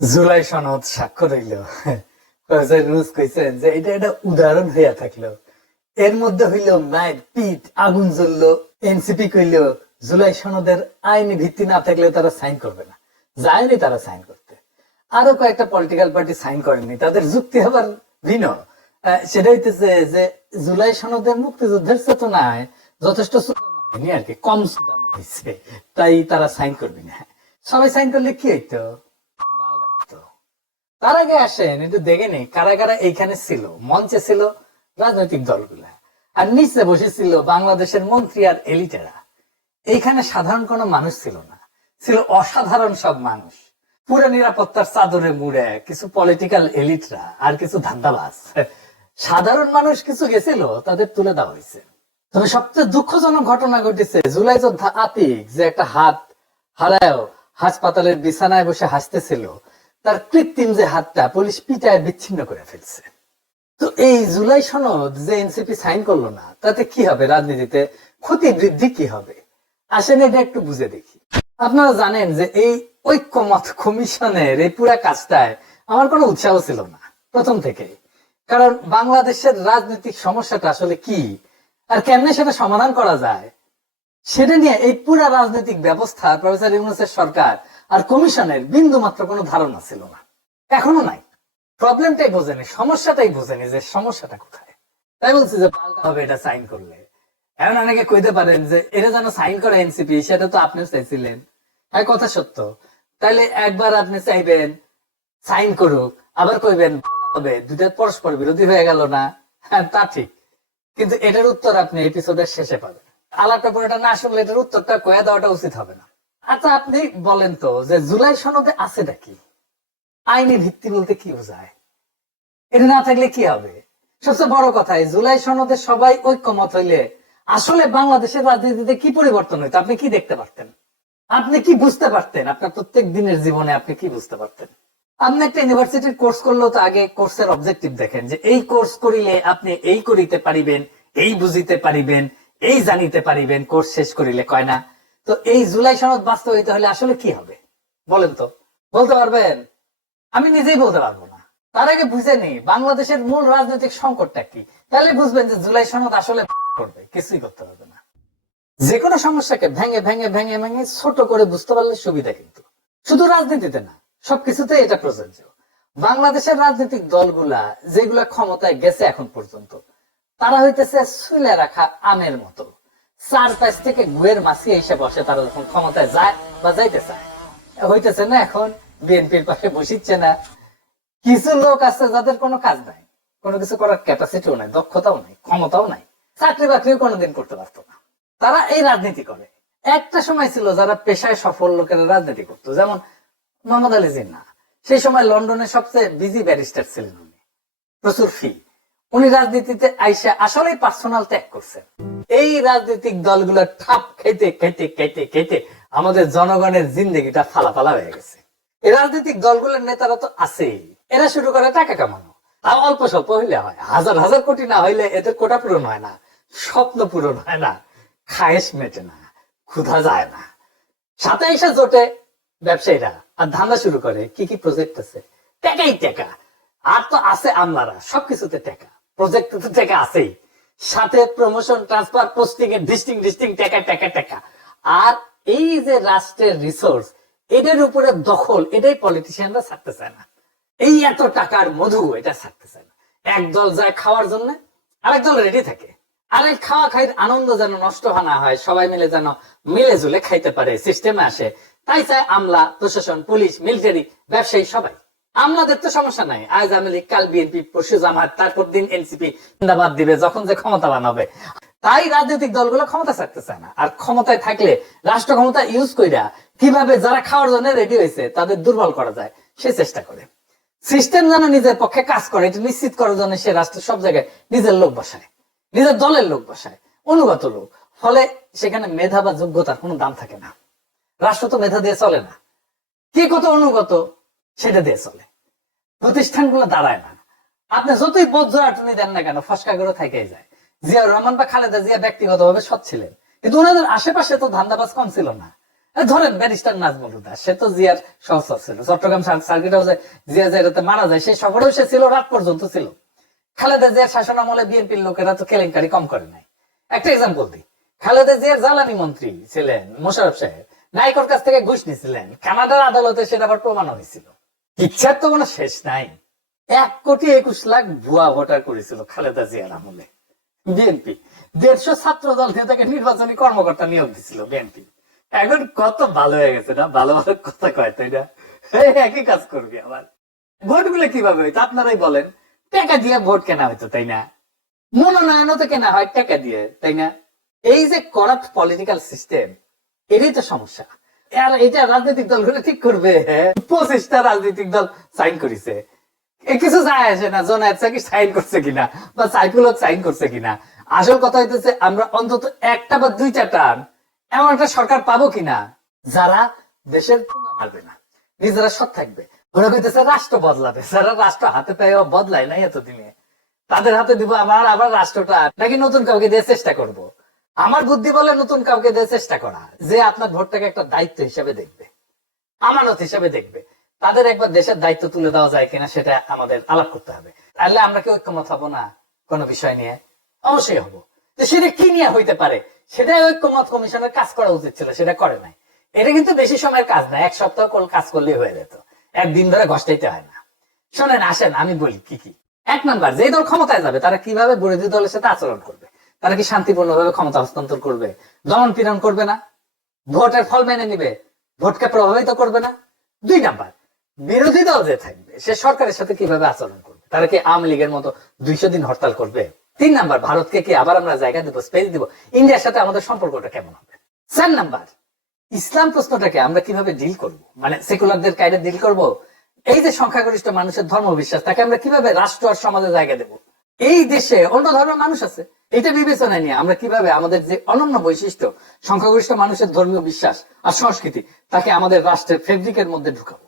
জুলাই সনদ স্বাক্ষর হইল। প্রফেসর রুজ কইছেন যে এটা একটা উদাহরণ হইয়া থাকলো, এর মধ্যে হইল মায়ের পিঠ আগুন জ্বললো। এনসিপি কইল জুলাই সনদের আইনি ভিত্তি না থাকলে তারা সাইন করবে না, যায়নি তারা সাইন করতে। আরো কয়েকটা পলিটিক্যাল পার্টি সাইন করেনি, তাদের যুক্তি আবার ভিন্ন। সেটা হইতেছে যে জুলাই সনদের মুক্তিযুদ্ধের চেতনায় যথেষ্ট সুদানো হয়নি আর কি, কম সুদানো হয়েছে, তাই তারা সাইন করবে না। সবাই সাইন করলে কি হইতো? তার আগে আসেন একটু দেখে নেই কারা কারা এইখানে ছিল। মঞ্চে ছিল রাজনৈতিক দলগুলা, আর নিচে বসেছিল বাংলাদেশের মন্ত্রী আর এলিটেরা। এইখানে সাধারণ কোনো মানুষ ছিল না, ছিল অসাধারণ সব মানুষ। পুরো নিরাপত্তার চাদরে মুড়ে কিছু পলিটিক্যাল এলিটরা আর কিছু ধান্দাবাজ। সাধারণ মানুষ কিছু গেছিল, তাদের তুলে দেওয়া হয়েছে। তবে সবচেয়ে দুঃখজনক ঘটনা ঘটেছে জুলাই যোদ্ধা আতিক, যে একটা হাত হারায়ও হাসপাতালের বিছানায় বসে হাসতেছিল, তার কৃত্রিম যে হাতটা পুলিশ পিটায় বিচ্ছিন্ন করে ফেলছে। তো এই জুলাই সনদ যে এনসিপি সাইন করলো না, তাতে কি হবে? রাজনীতিতে ক্ষতি বৃদ্ধি কি হবে? আসেন এটা একটু বুঝে দেখি। আপনারা জানেন যে এই ঐক্যমত কমিশনের এই পুরা কাজটায় আমার কোনো উৎসাহ ছিল না প্রথম থেকে। কারণ বাংলাদেশের রাজনৈতিক সমস্যাটা আসলে কি আর কেমনে সেটা সমাধান করা যায়, সেটা নিয়ে এই পুরা রাজনৈতিক ব্যবস্থা, প্রফেসর ইউনূসের সরকার আর কমিশনের বিন্দু মাত্র কোনো ধারণা ছিল না, এখনো নাই। প্রবলেমটাই বোঝেনি, সমস্যাটাই বোঝেনি যে সমস্যাটা কোথায়। তাই বলছি যে পাল্টা হবে এটা সাইন করলে। এখন অনেকে কইতে পারেন যে এটা যেন সাইন করে এনসিপি, সেটা তো আপনিও চাইছিলেন। হ্যাঁ, কথা সত্য। তাইলে একবার আপনি চাইবেন সাইন করুক, আবার কইবেন হবে, দুটা পরস্পর বিরোধী হয়ে গেল না? হ্যাঁ, তা ঠিক, কিন্তু এটার উত্তর আপনি এপিসোডের শেষে পাবেন। আলাপটা পরে না শুনলে এটার উত্তরটা কয়ে দেওয়াটা উচিত হবে না। আচ্ছা, আপনি বলেন তো যে জুলাই সনদে আছেটা কি? আইনি ভিত্তি বলতে কি বোঝায়? এটা না থাকলে কি হবে? সবচেয়ে বড় কথা, জুলাই সনদে সবাই ঐক্যমত হইলে আসলে বাংলাদেশের রাজনীতিতে কি পরিবর্তন হইতো আপনি কি দেখতে পারতেন? আপনি কি বুঝতে পারতেন? আপনার প্রত্যেক দিনের জীবনে আপনি কি বুঝতে পারতেন? আপনি একটা ইউনিভার্সিটির কোর্স করলেও তো আগে কোর্সের অবজেক্টিভ দেখেন, যে এই কোর্স করিলে আপনি এই করিতে পারিবেন, এই বুঝিতে পারিবেন, এই জানিতে পারিবেন, কোর্স শেষ করিলে, কয় না? তো এই জুলাই সনদ বাস্তবায়িত হলে আসলে কি হবে বলেন তো? বলতে পারবেন? আমি নিজেই বলতে পারবো না। তার আগে বুঝে নেই বাংলাদেশের মূল রাজনৈতিক সংকটটা কি, তাহলে বুঝবেন যে জুলাই সনদ আসলে করবে কিছুই করতে পারবে না। যে কোনো সমস্যাকে ভেঙে ভেঙে ভেঙে ভেঙে ছোট করে বুঝতে পারলে সুবিধা। কিন্তু শুধু রাজনীতিতে না, সবকিছুতে এটা প্রযোজ্য। বাংলাদেশের রাজনৈতিক দলগুলা যেগুলা ক্ষমতায় গেছে এখন পর্যন্ত, তারা হইতেছে শুলে রাখা আমের মতো, চার পাশ থেকে গুয়ের মাছি এসে বসে। তারা যখন ক্ষমতায় যায় বা যাইতে চায়, হইতেছে না এখন বিএনপির পাশে বসিচ্ছে না। কিছু লোক আছে যাদের কোনো কাজ নাই, কোনো কিছু করার ক্যাপাসিটিও নাই, দক্ষতাও নাই, ক্ষমতাও নাই, চাকরি বাকরিও কোনোদিন করতে পারতো না, তারা এই রাজনীতি করে। একটা সময় ছিল যারা পেশায় সফল লোকেরা রাজনীতি করতো, যেমন মোহাম্মদ আলী জিন্নাহ। সেই সময় লন্ডনের সবচেয়ে বিজি ব্যারিস্টার ছিলেন উনি, প্রচুর ফি। উনি রাজনীতিতে আইসা আসলে পার্সোনাল ত্যাগ করছেন। এই রাজনৈতিক দলগুলো ঠাপ খেতে খেতে খেতে খেতে আমাদের জনগণের জিন্দগিটা ফালাফালা হয়ে গেছে। এই রাজনৈতিক দলগুলোর নেতারা তো আছেই, এরা শুরু করে টাকা কামানো। তাও অল্প স্বল্প হইলে হয়, হাজার হাজার কোটি না হইলে এদের কোটা পূরণ হয় না, স্বপ্ন পূরণ হয় না, খায়েশ মেটে না, ক্ষুধা যায় না। সাথে এসে জোটে ব্যবসায়ীরা আর ধান্দা শুরু করে। কি কি প্রজেক্ট আছে, টাকাই টাকা। আর তো আছে আমলারা, সবকিছুতে টাকা, প্রজেক্ট টাকা আছেই, সাথে প্রমোশন, ট্রান্সফার, পোস্টিং এর ডিস্টিং ডিস্টিং টাকা টাকা টাকা। আর এই যে রাষ্ট্রের রিসোর্স, এদের উপরে দখল, এটাই পলিটিশিয়ানরা ছাড়তে চায় না। এই এত টাকার মধু, এটা ছাড়তে চায় না। একদল যায় খাওয়ার জন্য, আরেক দল রেডি থাকে। আর এই খাওয়া খাইতে আনন্দ যেন নষ্ট না হয়, সবাই মিলে যেন মিলে জুলে খাইতে পারে, সিস্টেমে আসে, তাই চায় আমলা, প্রশাসন, পুলিশ, মিলিটারি, ব্যবসায়ী সবাই। আমলাদের তো সমস্যা নাই, আজ আওয়ামী লীগ, কাল বিএনপি, পরশু জামাত, তারপর দিন এনসিপি জিন্দাবাদ দিবে যখন যে ক্ষমতাবান হবে। তাই রাজনৈতিক দলগুলো ক্ষমতা ছাড়তে চায় না। আর ক্ষমতায় থাকলে রাষ্ট্র ক্ষমতা ইউজ কইরা কিভাবে যারা খাওয়ার জন্য রেডি হয়েছে তাদের দুর্বল করা যায় সে চেষ্টা করে। সিস্টেম যেন নিজের পক্ষে কাজ করে এটা নিশ্চিত করার জন্য সে রাষ্ট্রের সব জায়গায় নিজের লোক বসায়, নিজের দলের লোক বসায়, অনুগত লোক। ফলে সেখানে মেধা বা যোগ্যতার কোনো দাম থাকে না। রাষ্ট্র তো মেধা দিয়ে চলে না, কে কত অনুগত সেটা দিয়ে চলে। প্রতিষ্ঠানগুলো দাঁড়ায় না। আপনি যতই বজ্র আটনি দেন না কেন, ফসকা করে থেকেই যায়। জিয়াউর রহমান বা খালেদা জিয়া ব্যক্তিগতভাবে সৎ ছিলেন, কিন্তু ওনাদের আশেপাশে তো ধান্দাবাজ কম ছিল না। ধরেন ব্যারিস্টার নাজমুল হুদা, সে তো জিয়ার সহচর ছিল, চট্টগ্রাম সার্কিট হাউসে জিয়া যেটাতে মারা যায় সেই সফরেও সে ছিল, রাত পর্যন্ত ছিল। খালেদা জিয়ার শাসন আমলে বিএনপির লোকেরা তো কেলেঙ্কারি কম করে নাই। একটা এক্সাম্পল দিই, খালেদা জিয়ার জ্বালানি মন্ত্রী ছিলেন মোশাররফ সাহেব, নাইকোর কাছ থেকে ঘুষ নিয়েছিলেন, কানাডার আদালতে সেটা আবার প্রমাণ হয়েছিল। ইচ্ছার তো কোনো শেষ নাই। 1,21,00,000 ভুয়া ভোটার করেছিল খালেদা জিয়ার আমলে বিএনপি। 150 ছাত্র দল নিয়ে তাকে নির্বাচনী কর্মকর্তা নিয়োগ দিছিল বিএনপি। এখন কত ভালো হয়ে গেছে না, ভালো ভালো কথা কয়, তাই না? একই কাজ করবি আবার। ভোট গুলো কিভাবে হইতো আপনারাই বলেন? টাকা দিয়ে ভোট কেনা হইতো, তাই না? মনোনয়নও তো কেনা হয় টাকা দিয়ে, তাই না? এই যে করাপ্ট পলিটিক্যাল সিস্টেম, এরই তো সমস্যা। আর এটা রাজনৈতিক দলগুলো ঠিক করবে? 25টা রাজনৈতিক দল সাইন করেছে, কিছু যায় আসে না জোনায়েদ সাকিব সাইন করছে কিনা বা সাইফুল হক সাইন করছে কিনা। আসল কথা হইতেছে আমরা অন্তত একটা বা 2টা টার্ম এমন একটা সরকার পাবো কিনা যারা দেশের পুঙ্গা মারবে না, নিজেরা সৎ থাকবে। ওরা কইতেছে রাষ্ট্র বদলাবে, যারা রাষ্ট্র হাতে পায়ে বদলায় নাই এতদিনে, তাদের হাতে দিব আবার রাষ্ট্রটা, নাকি নতুন কাউকে দিয়ে চেষ্টা করব। আমার বুদ্ধি বলে নতুন কাউকে দিয়ে চেষ্টা করা, যে আপনার ভোটটাকে একটা দায়িত্ব হিসেবে দেখবে, আমানত হিসেবে দেখবে। তাদের একবার দেশের দায়িত্ব তুলে দেওয়া যায় কিনা সেটা আমাদের আলাপ করতে হবে। তাহলে আমরা কি ঐক্যমত হবো না কোনো বিষয় নিয়ে? অবশ্যই হবো। তো সেটা কি নিয়ে হইতে পারে, সেটাই ঐক্যমত কমিশনের কাজ করা উচিত ছিল, সেটা করে নাই। এটা কিন্তু বেশি সময়ের কাজ না, 1 সপ্তাহ কাজ করলেই হয়ে যেত, একদিন ধরে ঘষটাইতে হয় না। শোনেন, আসেন আমি বলি কি কি। 1 নাম্বার, যে দল ক্ষমতায় যাবে তারা কিভাবে বিরোধী দলের সাথে আচরণ করবে। তারা কি শান্তিপূর্ণভাবে ক্ষমতা হস্তান্তর করবে, দমন পীড়ন করবে না, ভোটের ফল মেনে নিবে, ভোটকে প্রভাবিত করবে না। 2 নাম্বার, বিরোধী দল যে থাকবে সে সরকারের সাথে কিভাবে আচরণ করবে, তারা কি আওয়ামী লীগের মতো 200 দিন হরতাল করবে। 3 নাম্বার, ভারতকে কি আবার আমরা জায়গা দিব, স্পেস দিব, ইন্ডিয়ার সাথে আমাদের সম্পর্কটা কেমন হবে। 4 নাম্বার, ইসলাম প্রশ্নটাকে আমরা কিভাবে ডিল করব, মানে সেকুলারদের কায়দা ডিল করব। এই যে সংখ্যাগরিষ্ঠ মানুষের ধর্ম বিশ্বাস, তাকে আমরা কিভাবে রাষ্ট্র আর সমাজে জায়গা দেব। এই দেশে অন্য ধর্মের মানুষ আছে, এটা বিবেচনায় নিয়ে আমরা কিভাবে আমাদের যে অনন্য বৈশিষ্ট্য সংখ্যাগরিষ্ঠ মানুষের ধর্মীয় বিশ্বাস আর সংস্কৃতি, তাকে আমাদের রাষ্ট্রের ফেব্রিকের মধ্যে ঢুকাবো।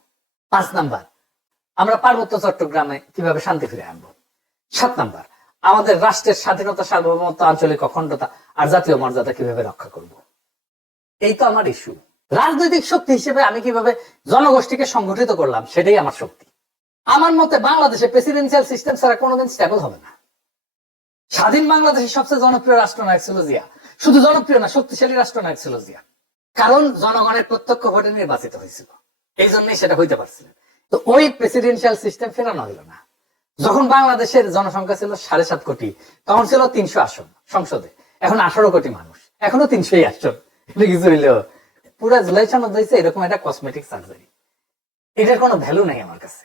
5 নাম্বার, আমরা পার্বত্য চট্টগ্রামে কিভাবে শান্তি ফিরে আনবো। 7 নাম্বার, আমাদের রাষ্ট্রের স্বাধীনতা, সার্বভৌমত্ব, আঞ্চলিক অখণ্ডতা আর জাতীয় মর্যাদা কিভাবে রক্ষা করব। এই তো আমার ইস্যু। রাজনৈতিক শক্তি হিসেবে আমি কিভাবে জনগোষ্ঠীকে সংগঠিত করলাম, সেটাই আমার শক্তি। আমার মতে বাংলাদেশে প্রেসিডেন্সিয়াল সিস্টেম ছাড়া কোনোদিন স্টেবল হবে না। স্বাধীন বাংলাদেশের সবচেয়ে জনপ্রিয় রাষ্ট্রনায়ক ছিল জিয়া, শুধু জনপ্রিয় না, শক্তিশালী রাষ্ট্রনায়ক ছিল জিয়া, কারণ জনগণের প্রত্যক্ষ ভোটে নির্বাচিত হয়েছিল, এই জন্যই সেটা হইতে পারছিলেন। তো ওই প্রেসিডেন্সিয়াল সিস্টেম ফেরানো হইল না। যখন বাংলাদেশের জনসংখ্যা ছিল 7.5 কোটি, তখন ছিল 300 আসন সংসদে, এখন 18 কোটি মানুষ, এখনো 300 আসন। এটা কিছু হইলেও পুরা জুলাই সনদ হয়েছে এরকম একটা কসমেটিক সার্জারি, এটার কোনো ভ্যালু নেই আমার কাছে।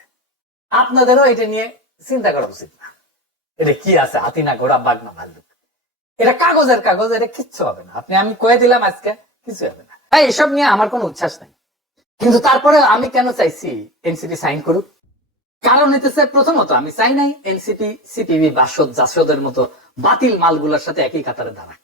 আপনাদেরও এটা নিয়ে চিন্তা করা উচিত না। এটা কি আছে, হাতি না ঘোড়া, বাঘ না ভাল্লুক, এটা কাগজের কাগজ, এটা কিচ্ছু হবে না। আমি কয়ে দিলাম আজকে, কিছু হবে না। এসব নিয়ে আমার কোনো উচ্ছ্বাস নাই। কিন্তু তারপরে আমি কেন চাইছি এনসিপি সাইন করুক, কারণ হইতেছে প্রথমত আমি চাই নাই এনসিপি সিপিবি বাসদ জাসদের মতো বাতিল মালগুলোর সাথে একই কাতারে দাঁড়াক।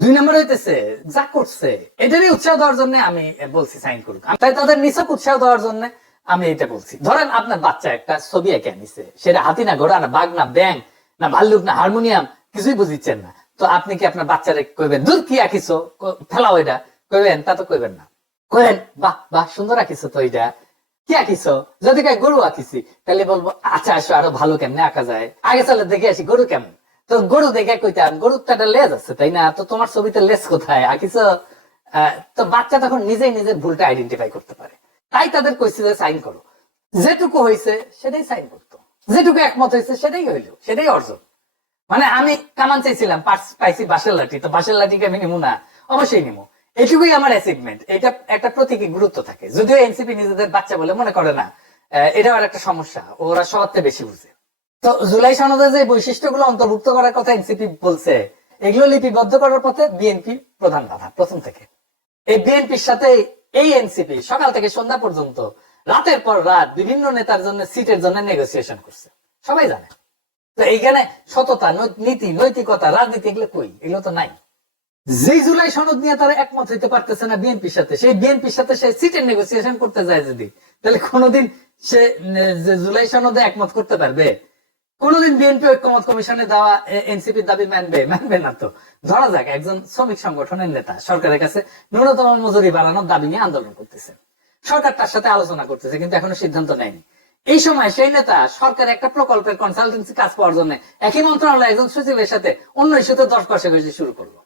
2 নম্বর হইতেছে যা করছে এটারই উৎসাহ দেওয়ার জন্য আমি বলছি সাইন করুক। তাই তাদের নিছক উৎসাহ দেওয়ার জন্য আমি এটা বলছি। ধরেন আপনার বাচ্চা একটা ছবি এঁকে আনিছে, সেটা হাতি না ঘোড়া না বাঘ না ব্যাং না ভাল্লুক না হারমোনিয়াম, কিছুই বুঝিচ্ছেন না, তো আপনি কি আপনার বাচ্চারে কইবেন দূর কি আঁকিছো, ফেলাও এটা, কইবেন? তা তো কইবেন না। কইবেন বাহ বাহ সুন্দর আঁকিছো তো, এটা কি আঁকিছো? যদি গরু আঁকিছি তাহলে বলবো আচ্ছা আসো আরো ভালো কেমনে আঁকা যায়, আগে চলে দেখে আসি গরু কেমন। তো গরু দেখে কইতাম গরুর তো একটা লেজ আছে, তাই না? তো তোমার ছবিতে লেজ কোথায় আঁকিছো? তো বাচ্চা তখন নিজেই নিজের ভুলটা আইডেন্টিফাই করতে পারে। তাই তাদের কইছে যে সাইন করো, যেটুকু হয়েছে সেটাই সাইন করতো, যেটুকু একমত হয়েছে সেটাই হইল, সেটাই অর্জন। মানে আমি কামান চাইছিলাম, পাইছি বাঁশের লাঠি, তো বাঁশের লাঠিকে আমি নিমু না? অবশ্যই নিমু। এটুকুই আমার অ্যাচিভমেন্ট। এটা একটা প্রতীকী গুরুত্ব থাকে, যদিও এনসিপি নিজেদের বাচ্চা বলে মনে করে না, এটা আর একটা সমস্যা, ওরা সবার বেশি বুঝে। তো জুলাই সনদে যে বৈশিষ্ট্যগুলো অন্তর্ভুক্ত করার কথা এনসিপি বলছে, এগুলো লিপিবদ্ধ করার পথে বিএনপি প্রধান বাধা প্রথম থেকে। এই বিএনপির সাথে এই এনসিপি সকাল থেকে সন্ধ্যা পর্যন্ত রাতের পর রাত বিভিন্ন নেতার জন্য সিটের জন্য নেগোসিয়েশন করছে, সবাই জানে। তো এইখানে সততা, নীতি, নৈতিকতা, রাজনীতি এগুলো কই? এগুলো তো নাই। যে জুলাই সনদ নিয়ে তারা একমত হইতে পারতেছে না বিএনপির সাথে, সেই বিএনপির সাথে সে সিটের নেগোসিয়েশন করতে যায় যদি, তাহলে কোনোদিন সে জুলাই সনদে একমত করতে পারবে? কোনদিন বিএনপি ঐক্যমত কমিশনে দেওয়া এনসিপির দাবি মানবে না তো। ধরা যাক একজন শ্রমিক সংগঠনের নেতা সরকারের কাছে ন্যূনতম মজুরি বাড়ানোর দাবি নিয়ে আন্দোলন করতেছে, সরকার তার সাথে আলোচনা করতেছে কিন্তু এখনো সিদ্ধান্ত নেয়নি। এই সময় সেই নেতা সরকার একটা প্রকল্পের কনসালটেন্সি কাজ পাওয়ার জন্য একই মন্ত্রণালয় একজন সচিবের সাথে অন্য ইস্যুতে 10 কষাকষি শুরু করলো।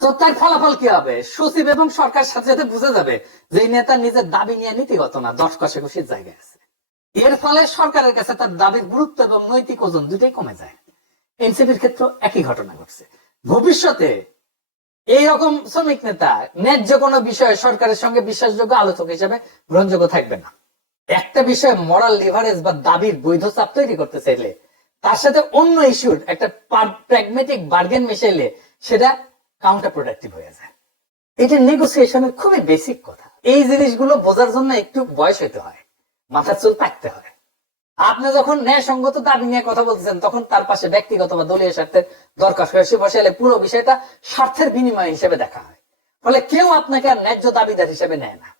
তো তার ফলাফল কি হবে? সচিব এবং সরকার সাথে সাথে বুঝে যাবে যে এই নেতা নিজের দাবি নিয়ে নীতিগত না, 10 কষাকষির জায়গায় আছে। এর ফলে সরকারের কাছে তার দাবির গুরুত্ব এবং নৈতিক ওজন দুটাই কমে যায়। এনসিপির ক্ষেত্রে একই ঘটনা ঘটছে। ভবিষ্যতে এইরকম শ্রমিক নেতা ন্যায্য কোনো বিষয়ে সরকারের সঙ্গে বিশ্বাসযোগ্য আলোচক হিসেবে গ্রহণযোগ্য থাকবে না। একটা বিষয়ে মরাল লিভারেজ বা দাবির বৈধ চাপ তৈরি করতে চাইলে তার সাথে অন্য ইস্যুর একটা প্র্যাগমেটিক বার্গেন মিশাইলে সেটা কাউন্টার প্রোডাক্টিভ হয়ে যায়। এটা নেগোসিয়েশনের খুবই বেসিক কথা। এই জিনিসগুলো বোঝার জন্য একটু বয়স হইতে হয়, মাথার চুল পাকতে হয়। আপনি যখন ন্যায়সঙ্গত দাবি নিয়ে কথা বলতেছেন তখন তার পাশে ব্যক্তিগত বা দলীয় স্বার্থের দরকার বসাইলে পুরো বিষয়টা স্বার্থের বিনিময় হিসেবে দেখা হয়, ফলে কেউ আপনাকে আর ন্যায্য দাবিদার হিসেবে নেয় না।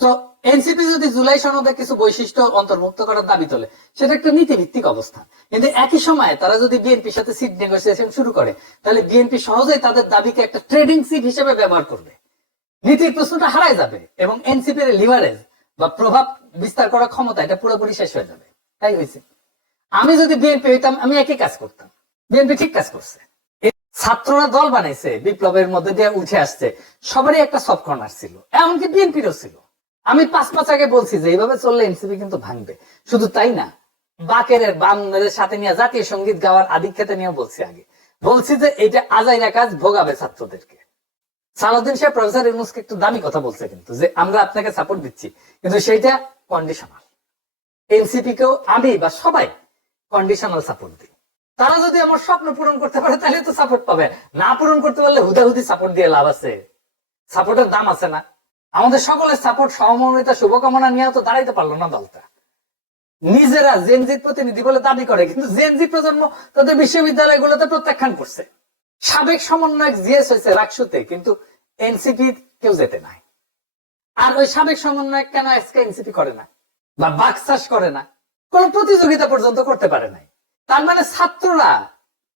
তো এনসিপি যদি জুলাই সনদে কিছু বৈশিষ্ট্য অন্তর্ভুক্ত করার দাবি তোলে সেটা একটা নীতিভিত্তিক অবস্থান, কিন্তু একই সময়ে তারা যদি বিএনপির সাথে সিট নেগোসিয়েশন শুরু করে তাহলে বিএনপি সহজেই তাদের দাবিকে একটা ট্রেডিং সিট হিসেবে ব্যবহার করবে। নীতির প্রশ্নটা হারায় যাবে এবং এনসিপির লিভারেজ বা প্রভাব বিস্তার করার ক্ষমতা এটা পুরোপুরি শেষ হয়ে যাবে। তাই হয়েছে। আমি যদি বিএনপি হইতাম আমি একই কাজ করতাম। বিএনপি ঠিক কাজ করছে। ছাত্ররা দল বানাইছে, বিপ্লবের মধ্যে দিয়ে উঠে আসছে, সবারই একটা সফট কর্নার ছিল, এমনকি বিএনপিরও ছিল। আমি 5 মাস আগে বলছি যে এইভাবে চললে এনসিপি কিন্তু ভাঙবে। শুধু তাই না, বাকেরের বামদের সাথে নিয়ে জাতীয় সঙ্গীত গাওয়ার আধিক্যতা নিয়ে বলছি আগে। বলছি যে এটা আজাইরা কাজ, ভোগাবে ছাত্রদেরকে। সালাউদ্দিন সাহেব প্রফেসর ইউনূসকে একটু দামি কথা বলছে কিন্তু, যে আমরা আপনাকে সাপোর্ট দিচ্ছি, কিন্তু সেইটা কন্ডিশনাল। এনসিপি কেও আমি বা সবাই কন্ডিশনাল সাপোর্ট দিই। তারা যদি আমার স্বপ্ন পূরণ করতে পারে তাহলে তো সাপোর্ট পাবে, না পূরণ করতে পারলে হুদাহুদি সাপোর্ট দিয়ে লাভ আছে? সাপোর্টের দাম আছে না? আমাদের সকলের সাপোর্ট, সহমর্মিতা, শুভকামনা নিয়ে তো দাঁড়াইতে পারলো না দলটা। নিজেরা জেনজির প্রতিনিধি বলে দাবি করে, কিন্তু জেনজি প্রজন্ম তাদের বিশ্ববিদ্যালয়গুলোতে প্রত্যাখ্যান করছে। সাবেক সমন্বয়ক জিএস হয়েছে রাকসুতে, কিন্তু এনসিপি কেউ যেতে নাই। আর ওই সাবেক সমন্বয়ক কেন আজকে এনসিপি করে না বা বাকচাষ করে না? কোন প্রতিযোগিতা পর্যন্ত করতে পারে নাই। তার মানে ছাত্ররা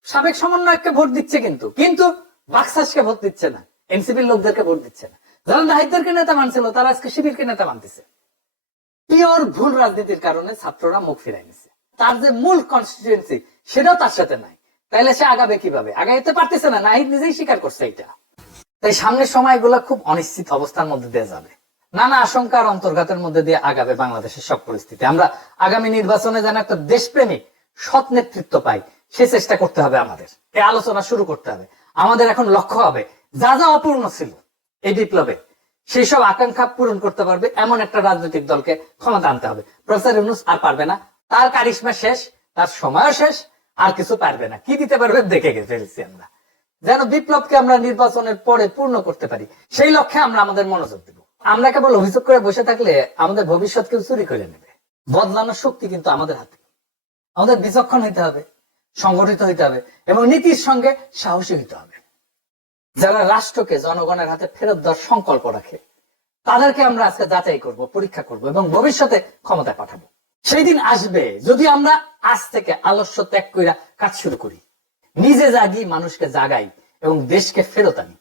সাবেক সমন্বয়ককে ভোট দিচ্ছে, কিন্তু বাকচাষকে ভোট দিচ্ছে না, এনসিপির লোকদেরকে ভোট দিচ্ছে না। যারা নাহিদদেরকে নেতা মানছিল তারা আজকে শিবিরকে নেতা মানতেছে। পিওর ভুল রাজনীতির কারণে ছাত্ররা মুখ ফিরাই নিছে। তার যে মূল কনস্টিটিউয়েন্সি সেটাও তার সাথে নাই, তাইলে সে আগাবে কিভাবে? আগাইতে পারতেছে না, নাহিদ নিজেই স্বীকার করছে এটা। তাই সামনের সময়গুলো খুব অনিশ্চিত অবস্থার মধ্যে দিয়ে যাবে, নানা আশঙ্কার অন্তর্ঘাতের মধ্যে দিয়ে আগাবে বাংলাদেশের সব পরিস্থিতি। আমরা আগামী নির্বাচনে যেন একটা দেশপ্রেমিক সৎ নেতৃত্ব পাই, সে চেষ্টা করতে হবে। আমাদের এই আলোচনা শুরু করতে হবে। আমাদের এখন লক্ষ্য হবে যা যা অপূর্ণ ছিল এই বিপ্লবে, সেই সব আকাঙ্ক্ষা পূরণ করতে পারবে এমন একটা রাজনৈতিক দলকে ক্ষমতা আনতে হবে। প্রফেসর ইউনূস আর পারবে না, তার কারিশমা শেষ, তার সময়ও শেষ, আর কিছু পারবে না। কি দিতে পারবে দেখে ফেলছি আমরা। যেন বিপ্লবকে আমরা নির্বাচনের পরে পূর্ণ করতে পারি, সেই লক্ষ্যে আমরা আমাদের মনোযোগ দেব। আমরা কেবল অভিযোগ করে বসে থাকলে আমাদের ভবিষ্যৎ কেউ চুরি করে নেবে। বদলানোর শক্তি কিন্তু আমাদের হাতে। আমাদের বিচক্ষণ হইতে হবে, সংগঠিত হইতে হবে এবং নীতির সঙ্গে সাহসী হইতে হবে। যারা রাষ্ট্রকে জনগণের হাতে ফেরত দেওয়ার সংকল্প রাখে তাদেরকে আমরা আজকে যাচাই করব, পরীক্ষা করব এবং ভবিষ্যতে ক্ষমতায় পাঠাবো। সেই দিন আসবে যদি আমরা আজ থেকে আলস্য ত্যাগ কইরা কাজ শুরু করি, নিজে জাগি, মানুষকে জাগাই এবং দেশকে ফেরত আনি,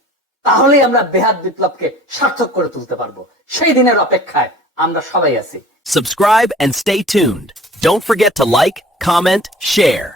তাহলেই আমরা বেহাত বিপ্লবকে সার্থক করে তুলতে পারবো। সেই দিনের অপেক্ষায় আমরা সবাই আছি। Subscribe and stay tuned. Don't forget to like, comment, share.